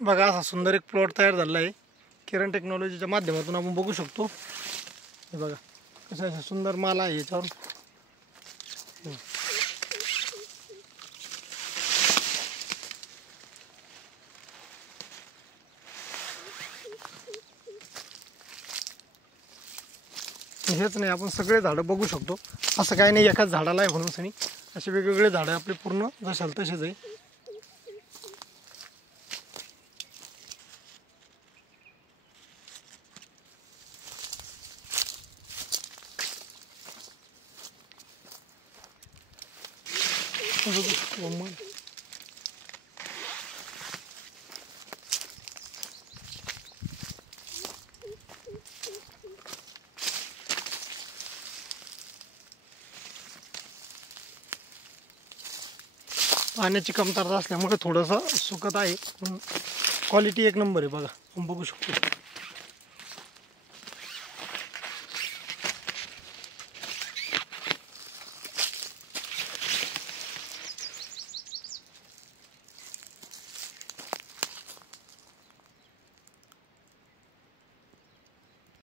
बघा असा सुंदर एक प्लॉट तयार झाला आहे किरण टेक्नॉलॉजीच्या माध्यमातून आपण बघू शकतो। हे बघा कसं असं सुंदर माल आहे याच्यावर। हेच नाही आपण सगळे झाडं बघू शकतो, असं काही नाही एकाच झाडाला आहे म्हणून सनी, असे वेगवेगळे झाडं आपले पूर्ण जशाल तसेच आहे। पाण्याची कमतरता असल्यामुळे थोडंसं सुकत आहे, क्वालिटी एक नंबर आहे बघा, आपण बघू शकतो।